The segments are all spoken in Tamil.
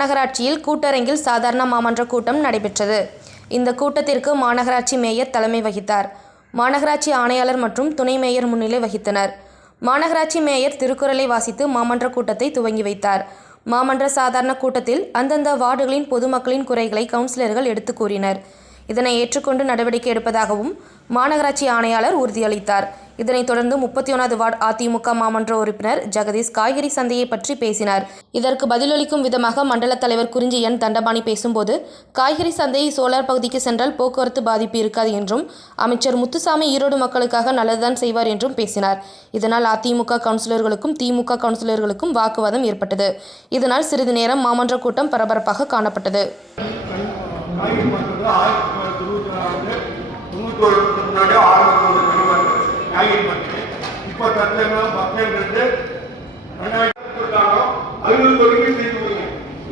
மாநகராட்சியில் கூட்டரங்கில் சாதாரண மாமன்ற கூட்டம் நடைபெற்றது. இந்த கூட்டத்திற்கு மாநகராட்சி மேயர் தலைமை வகித்தார். மாநகராட்சி ஆணையாளர் மற்றும் துணை மேயர் முன்னிலை வகித்தனர். மாநகராட்சி மேயர் திருக்குறளை வாசித்து மாமன்ற கூட்டத்தை துவங்கி வைத்தார். மாமன்ற சாதாரண கூட்டத்தில் அந்தந்த வார்டுகளின் பொதுமக்களின் குறைகளை கவுன்சிலர்கள் எடுத்து கூறினர். இதனை ஏற்றுக்கொண்டு நடவடிக்கை எடுப்பதாகவும் மாநகராட்சி ஆணையாளர் உறுதியளித்தார். இதனைத் தொடர்ந்து முப்பத்தி ஒன்றாவது வார்டு அதிமுக மாமன்ற உறுப்பினர் ஜெகதீஷ் காய்கறி சந்தையை பற்றி பேசினார். இதற்கு பதிலளிக்கும் விதமாக மண்டல தலைவர் குறிஞ்சியன் தண்டபாணி பேசும்போது காய்கறி சந்தை சோலார் பகுதிக்கு சென்றால் போக்குவரத்து பாதிப்பு இருக்காது என்றும் அமைச்சர் முத்துசாமி ஈரோடு மக்களுக்காக நல்லதுதான் செய்வார் என்றும் பேசினார். இதனால் அதிமுக கவுன்சிலர்களுக்கும் திமுக கவுன்சிலர்களுக்கும் வாக்குவாதம் ஏற்பட்டது. இதனால் சிறிது நேரம் மாமன்ற கூட்டம் பரபரப்பாக காணப்பட்டது. ஆயிரத்தி தொள்ளாயிரத்தி தொண்ணூற்றி நாலு தொண்ணூற்றி முன்னாடி ஆரம்பித்த காய்கறி மார்க்கெட் இப்போ தத்தெல்லாம் மக்கள்கிட்ட இருந்து அறுபது ஐநூறு தொழில் செய்து கொடுங்க.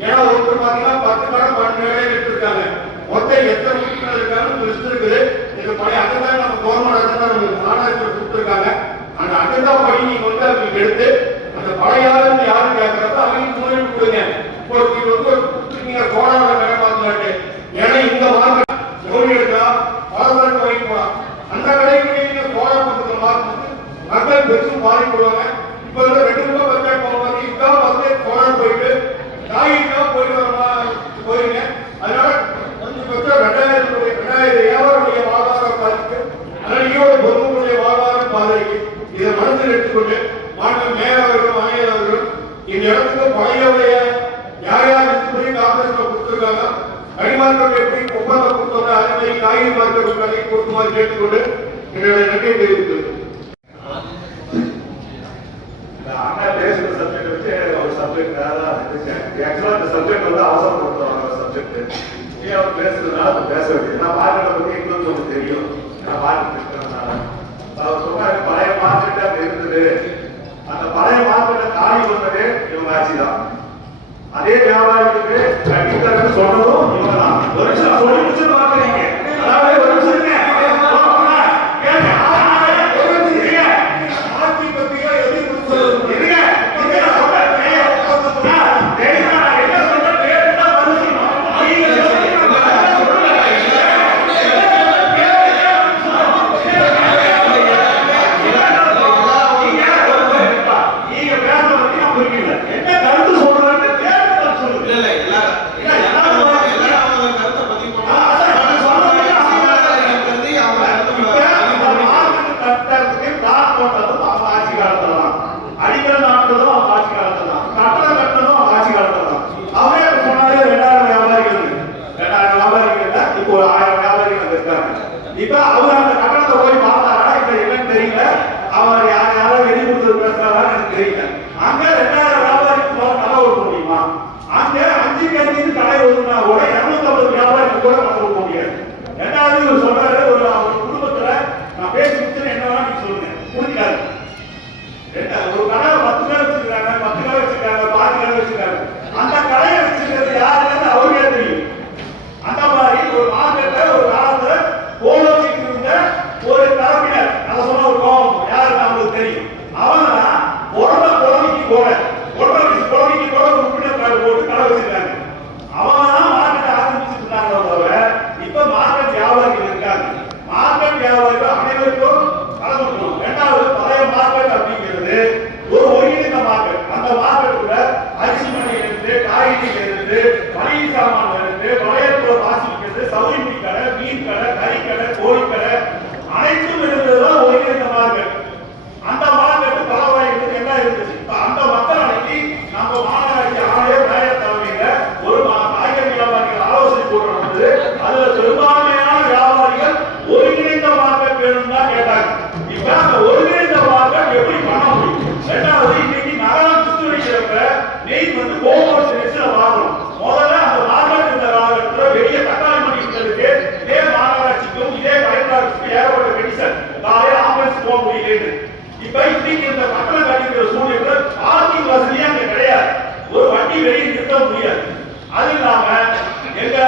ஏன்னா ஒருத்தர் பார்த்தீங்கன்னா பத்து கடை பன்னெண்டு கடை எடுத்துருக்காங்க மொத்தம் எத்தனை அண்ணா பேசுற சப்ஜெக்ட் வச்சு ஒரு சப்ஜெக்ட் நேரம் இருந்துச்சேன் ஆக்சுவலா இந்த சப்ஜெக்ட் வந்து அவசரப்படுத்துவாங்க சப்ஜெக்ட் நீ அவர் பேசுறதுனால அவர் பேச வேண்டியது? நான் மார்க்கெட்டை பத்தி இன்னும் கொஞ்சம் தெரியும். நான் மார்க்கெட் இருக்கிறதுனால அவர் சொன்னாரு பழைய மார்க்கெட் அங்க இருந்தது. அந்த பழைய மார்க்கெட்டை தாண்டி வந்ததே இவங்க ஆட்சி தான். அதே வியாபாரிகளுக்கு கண்டிப்பாக சொன்னதும் இவங்க தான். ஒரு நிமிஷம் சொல்லி முடிச்சு பார்க்குறீங்க. அதாவது இப்ப இன்னைக்கு இந்த கட்டணம் கட்டிக்கிற சூழ்நிலை பார்க்கிங் வசதியே அங்க கிடையாது. ஒரு வண்டி வெளியே நிறுத்த முடியாது. அது இல்லாம எங்க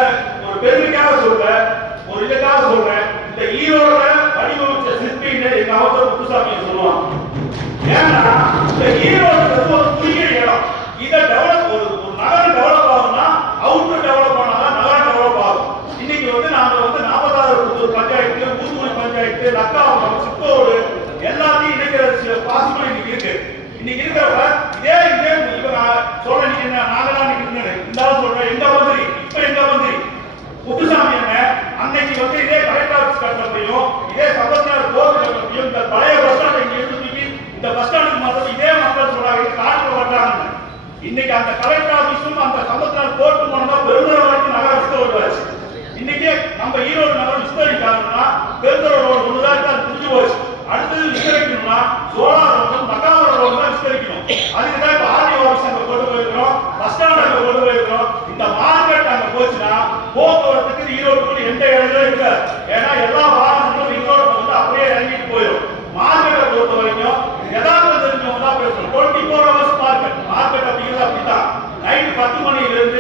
ஒரு பெருமைக்காக சொல்றேன் ஒரு இதுக்காக சொல்றேன் இந்த ஈரோட வடிவமைச்ச சிற்பின்னு எங்க அவசர முத்துசாமி சொல்லுவாங்க. ஏன்னா இந்த ஈரோடு ஒரு குறுகிய இடம். இதை டெவலப் ஒரு ஒரு நகரம் டெவலப் ஆகும்னா ஆபீஸ் கட்டப்பையும் இதே சம்பத்னார் கோர்ட் கட்டப்பையும் இந்த பழைய பஸ் ஸ்டாண்ட் இங்க இருந்து தூக்கி இந்த பஸ் ஸ்டாண்டுக்கு மாத்திரம் இதே மக்கள் சொல்றாங்க இது காட்டுல வர்றாங்க இன்னைக்கு அந்த கலெக்டர் ஆபீஸும் அந்த சம்பத்னார் கோர்ட்டு போனதா பெருந்தர வரைக்கும் நகரம் விஸ்தரிப்பாச்சு இன்னைக்கு நம்ம ஈரோடு நகரம் விஸ்தரிக்காங்கன்னா பெருந்தர ரோடு ஒண்ணுதான் இருக்கு அது புரிஞ்சு போச்சு. அடுத்தது விஸ்தரிக்கணும்னா சோழா ரோடும் மக்காவர ரோடு தான் விஸ்தரிக்கணும் அதுக்கு தான் இப்ப ஆர்டிஓ ஆபீஸ் அங்க கொண்டு போயிருக்கிறோம் பஸ் ஸ்டாண்ட் அங்க கொண்டு போயிருக்கிறோம். இந்த மார்க்கெட் அங்க போச்சுன்னா போக்குவரத்துக்கு ஈரோட்டுக்குள்ள எந்த இடங்களும் இருக்காது ஏன்னா எல்லா வாரம்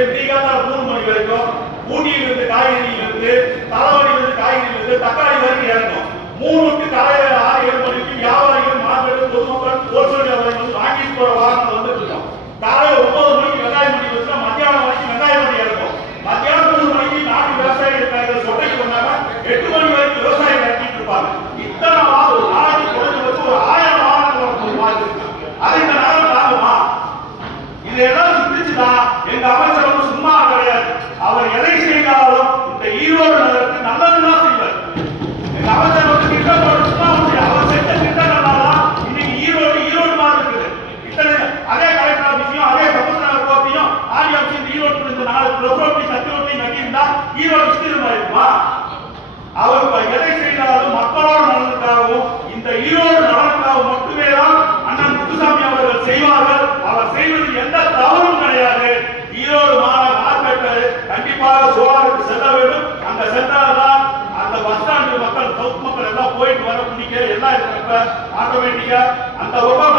இருந்து மூணு மணி வரைக்கும் ஊட்டியிலிருந்து காய்கறியில இருந்து தலைவலியில இருந்து காய்கறியில இருந்து தக்காளி வரைக்கும் இறங்கும். மூணுக்கு டு ஆறு ஏழு மணிக்கு வியாபாரிகள் மார்க்கெட்டு பொதுமக்கள் ஹோல்சேல் வியாபாரிகள் வந்து வாங்கிட்டு போற வாகனம் வந்துட்டு இருக்கோம் காலையில ஒன்பது மணிக்கு வெங்காயம் மணி வச்சா மத்தியானம் வரைக்கும் வெங்காயம் மணி இறங்கும் மத்தியானம் மூணு மணிக்கு நாட்டு விவசாயிகள் சொட்டைக்கு வந்தாங்க எட்டு மணி வரைக்கும் விவசாயிகள் இறக்கிட்டு இருப்பாங்க இத்தனை வாரம் ஒரு நாளைக்கு குறைஞ்ச வச்சு ஒரு ஆயிரம் வாகனங்கள் ஒரு மாதிரி இருக்கு அது இந்த நகரம் தாங்குமா இது எல்லாம் சிந்திச்சுதான் எங்க அமைச்சர் வந்து சும்மா கிடையாது அவர் எதை செய்தாலும் இந்த ஈரோடு நகருக்கு நல்லதுதான் செய்வார் எங்க அமைச்சர் வந்து திட்டம் போட்டு சும்மா முடியாது அவர் செஞ்ச திட்டங்கள்லாம் இன்னைக்கு ஈரோடு ஈரோடு மாதிரி இருக்குது இத்தனை அதே கலெக்டர் ஆபீஸையும் அதே சமுத்திர கோர்ட்டையும் ஆடி ஆபீஸ் இந்த ஈரோடு இந்த நாலு ப்ளஸ் சக்தி ஓட்டி கட்டியிருந்தா ஈரோடு விஸ்தீர்ணமா இருக்குமா அவர் இப்ப எதை செய்தாலும் மக்களோட நலனுக்காகவும் இந்த ஈரோடு நலனுக்காகவும் மட்டுமே தான் அண்ணன் முத்துசாமி அவர்கள் செய்வார்கள். அவர் செய்வது எந்த தவறும் கிடையாது. ஈரோடு மாநகர மார்க்கெட்டு கண்டிப்பாக சோழருக்கு செல்ல வேண்டும். அங்க சென்றால்தான் அந்த பஸ் ஸ்டாண்டு மக்கள் சவுத் மக்கள் எல்லாம் போயிட்டு வர பிடிக்க எல்லாம் இருக்கிறப்ப ஆட்டோமேட்டிக்கா அந்த பக்கம்